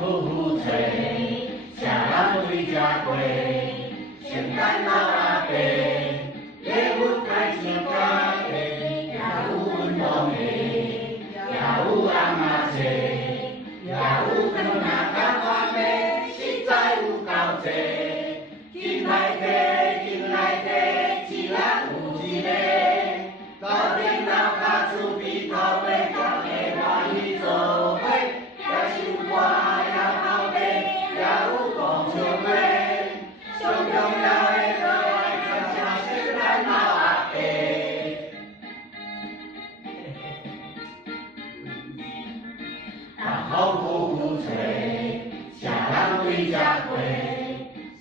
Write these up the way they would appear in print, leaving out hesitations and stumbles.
呼呼吹，啥人对家过？圣诞老阿伯，礼物开真佳的，也有运动的，也有红仔车，也有糖仔甲花的，实在有够多。紧来摕，紧来摕，一人有一个。老顶老脚厝边头尾，大家欢喜做伙，也唱歌，也斗地，也有讲笑话。上重要的，搁爱感谢圣诞老阿伯。风呼呼吹，啥人对家过？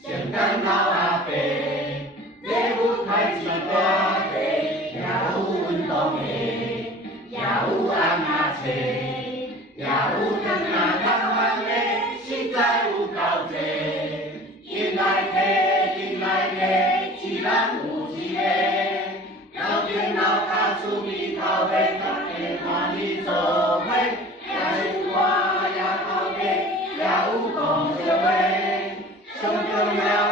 圣诞老阿伯，礼物开真大地，也有运动的，也有红仔车，也有糖仔糖饭的，实在有够多。紧来摕，紧来摕，一人有一个。老顶老脚厝边头尾，大家欢喜做伙，也唱歌，也斗地，也有讲笑话。上重要。